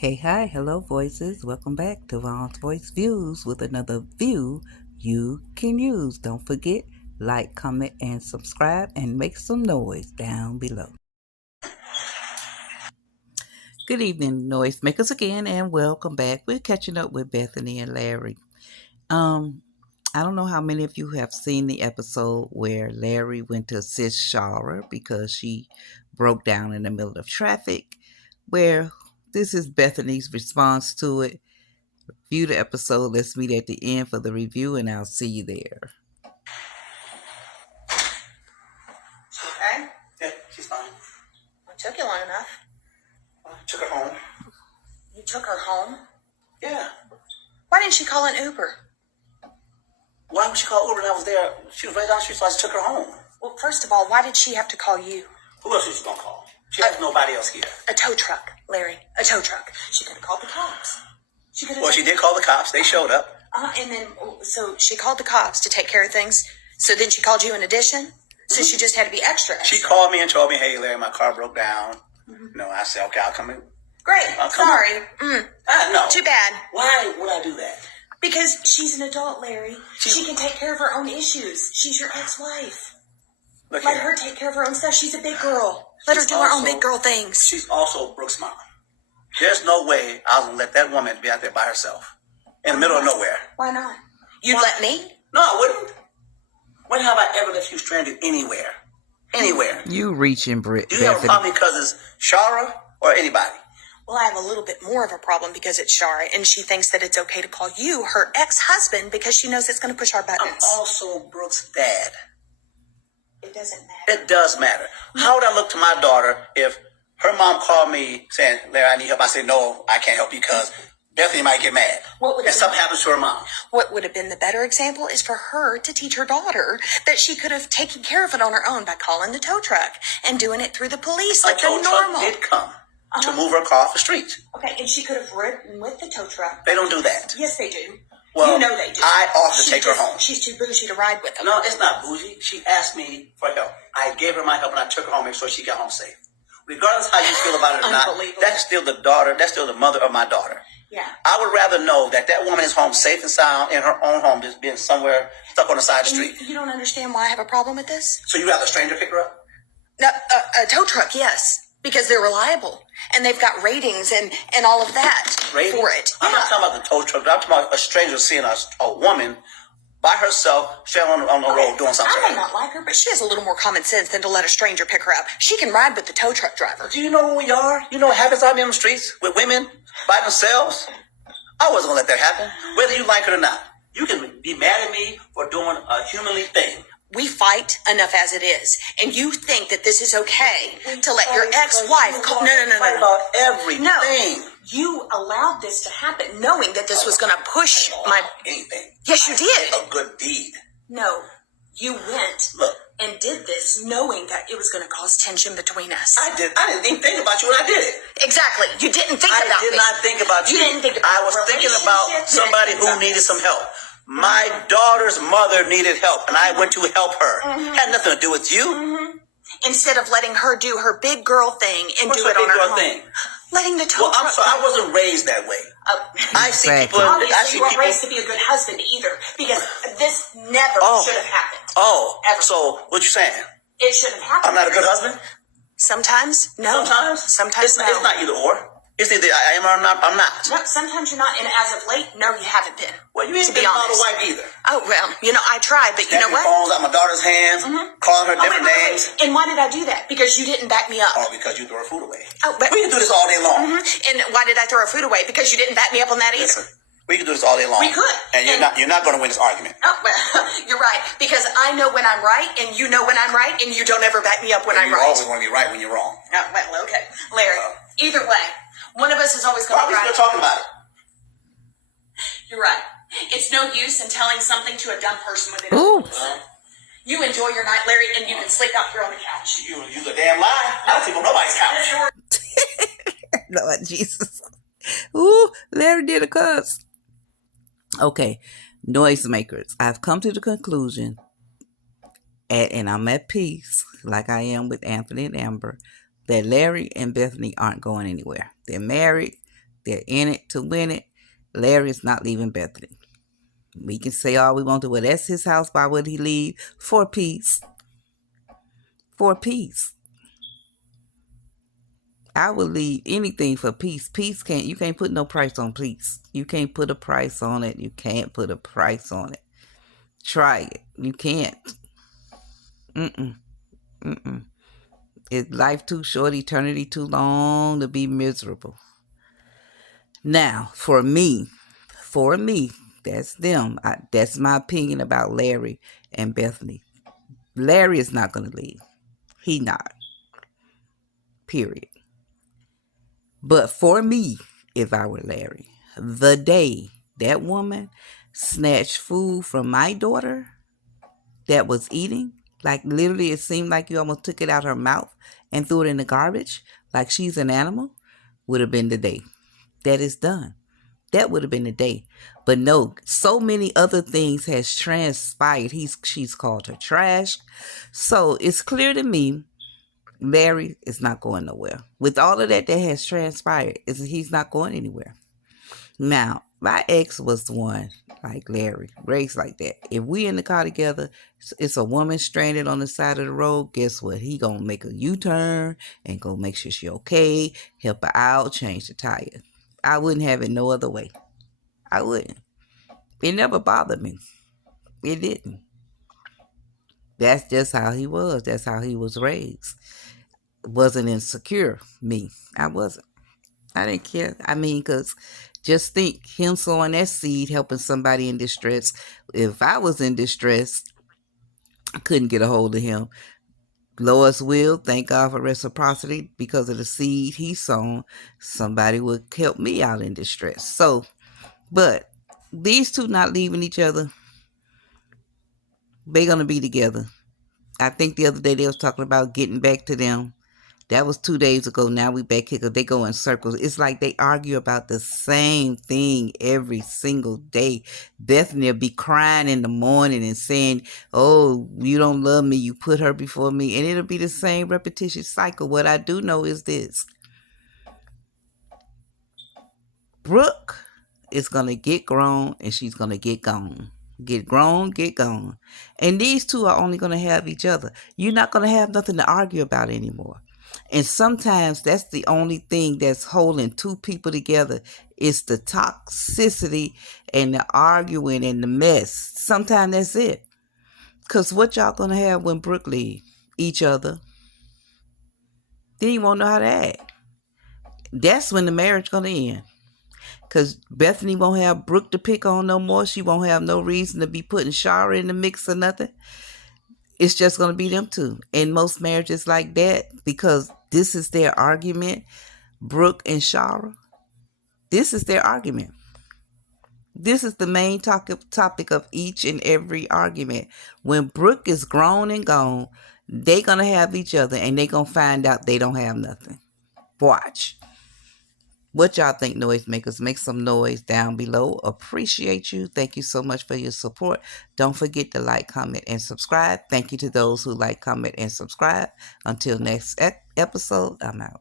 Hey, hi, hello, voices. Welcome back to Vaughn's Voice Views with another view you can use. Don't forget, like, comment, and subscribe, and make some noise down below. Good evening, noisemakers, again, and welcome back. We're catching up with Bethany and Larry. Um, I don't know how many of you have seen the episode where Larry went to assist Sharra because she broke down in the middle of traffic. Where this is Bethany's response to it. View the episode. Let's meet at the end for the review, and I'll see you there. Okay? Yeah, she's fine. It took you long enough. I took her home. You took her home? Yeah. Why didn't she call an Uber? Why would she call Uber when I was there? She was right down the street, so I just took her home. Well, first of all, why did she have to call you? Who else was she gonna call? She has nobody else here. A tow truck, Larry. A tow truck. She could have called the cops. Well, she did call the cops. They showed up. And then, so she called the cops to take care of things. So then she called you in addition? So she just had to be extra. She called me and told me, "Hey, Larry, my car broke down." No, I said, "Okay, I'll come in." Great. Sorry. No. Too bad. Why would I do that? Because she's an adult, Larry. She can take care of her own issues. She's your ex-wife. Look Let here. her take care of her own stuff. She's a big girl. Let her do her own big girl things. She's also Brooke's mom. There's no way I was gonna let that woman be out there by herself in the middle of nowhere. Why not? You'd let me? No, I wouldn't. When have I ever left you stranded anywhere? Anywhere. You reaching, Brit. Do you have a problem because it's Sharra or anybody? Well, I have a little bit more of a problem because it's Sharra, and she thinks that it's okay to call you her ex-husband because she knows it's going to push our I'm buttons. also Brooke's dad. It doesn't matter. It does matter. How would I look to my daughter if her mom called me saying, "Larry, I need help"? I say, "No, I can't help you because Bethany might get mad." And something happens to her mom. What would have been the better example is for her to teach her daughter that she could have taken care of it on her own by calling the tow truck and doing it through the police like a tow the normal. truck did come to move her car off the street. Okay, and she could have ridden with the tow truck. They don't do that. Yes, they do. Well, you know they do. I offered to take her home. She's too bougie to ride with them. No, it's not bougie. She asked me for help. I gave her my help and I took her home, make sure she got home safe. Regardless how you feel about it or not, that's still the daughter, that's still the mother of my daughter. Yeah. I would rather know that that woman is home safe and sound in her own home, just being somewhere stuck on the side of the street. You don't understand why I have a problem with this? So you rather a stranger pick her up? No, a tow truck, yes, because they're reliable and they've got ratings and all of that Ratings? for it. I'm not talking about the tow truck. I'm talking about a stranger seeing a woman by herself standing on the road doing something. I may not like her, but she has a little more common sense than to let a stranger pick her up. She can ride with the tow truck driver. Do you know who we are? You know what happens out there in the streets with women by themselves? I wasn't gonna let that happen, whether you like it or not. You can be mad at me for doing a humanly thing. We fight enough as it is, and you think that this is okay to let your ex-wife call? No. Fight about everything. No, you allowed this to happen, knowing that this was going to push my. Anything. Yes, you did. A good deed. No, you went and did this, knowing that it was going to cause tension between us. I didn't even think about you when I did it. Exactly. You didn't think about me. I did not think about you. You didn't think about I was thinking about somebody who needed some help. My daughter's mother needed help, and I went to help her. Had nothing to do with you. Instead of letting her do her big girl thing and What's do her it on big her girl own. thing? Letting the tow Well, I'm truck sorry, I driver- wasn't raised that way. I see Exactly. people. I Obviously, see you weren't people. raised to be a good husband either, because this never should have happened. Oh, Ever. so what you saying? It should have happened. I'm not a good husband? Sometimes, no. Sometimes no. It's not either or. It's either I am or I'm not. No, sometimes you're not, and as of late, no, you haven't been. Well, you ain't to been be a model honest. wife either. Oh, well, I tried, but you know what? Phones out my daughter's hands, calling her different names. And why did I do that? Because you didn't back me up. Oh, because you threw her food away. Oh, but We can do this all day long. And why did I throw her food away? Because you didn't back me up on that either. Listen, we can do this all day long. We could. And you're not going to win this argument. Oh, well, you're right. Because I know when I'm right, and you know when I'm right, and you don't ever back me up when I'm You right. always want to be right when you're wrong. Oh, well, okay. Larry, either way, one of us is always going Why to are be we right. still talking about it? You're right. It's no use in telling something to a dumb person when they Ooh. don't. You enjoy your night, Larry, and you can sleep out here on the couch. You a damn lie. I don't sleep on nobody's couch. Lord Jesus. Ooh, Larry did a cuss. Okay, noisemakers. I've come to the conclusion, and I'm at peace, like I am with Anthony and Amber, that Larry and Bethany aren't going anywhere. They're married. They're in it to win it. Larry is not leaving Bethany. We can say all we want to. Well, that's his house. Why would he leave? For peace. For peace. I would leave anything for peace. Peace can't. You can't put no price on peace. You can't put a price on it. You can't put a price on it. Try it. You can't. Mm-mm. Mm-mm. It's life too short, eternity too long to be miserable. Now, for me, that's them. That's my opinion about Larry and Bethany. Larry is not going to leave. He not. Period. But for me, if I were Larry, the day that woman snatched food from my daughter that was eating, like literally it seemed like you almost took it out her mouth and threw it in the garbage, like she's an animal, would have been the day. That is done. That would have been the day. But no, so many other things has transpired. She's called her trash. So it's clear to me Larry is not going nowhere. With all of that has transpired, he's not going anywhere. Now, my ex was the one like Larry, raised like that. If we in the car together, it's a woman stranded on the side of the road, guess what? He gonna make a U-turn and go make sure she okay, help her out, change the tire. I wouldn't have it no other way. I wouldn't. It never bothered me. It didn't. That's just how he was. That's how he was raised. Wasn't insecure, me. I wasn't. I didn't care. I mean, because just think him sowing that seed, helping somebody in distress. If I was in distress, I couldn't get a hold of him. Lois will, thank God for reciprocity, because of the seed he sown, somebody would help me out in distress. So, but these two not leaving each other, they're going to be together. I think the other day they was talking about getting back to them. That was 2 days ago. Now we back here because they go in circles. It's like they argue about the same thing every single day. Bethany will be crying in the morning and saying, oh, you don't love me. You put her before me. And it'll be the same repetitious cycle. What I do know is this. Brooke is going to get grown and she's going to get gone. Get grown, get gone. And these two are only going to have each other. You're not going to have nothing to argue about anymore. And sometimes that's the only thing that's holding two people together is the toxicity and the arguing and the mess. Sometimes that's it. Because what y'all going to have when Brooke leave? Each other. Then you won't know how to act. That's when the marriage going to end. Because Bethany won't have Brooke to pick on no more. She won't have no reason to be putting Sharra in the mix or nothing. It's just going to be them two. And most marriages like that, because this is their argument, Brooke and Sharra, this is their argument. This is the main topic of each and every argument. When Brooke is grown and gone, they going to have each other and they going to find out they don't have nothing. Watch. What y'all think, noisemakers? Make some noise down below. Appreciate you. Thank you so much for your support. Don't forget to like, comment, and subscribe. Thank you to those who like, comment, and subscribe. Until next episode, I'm out.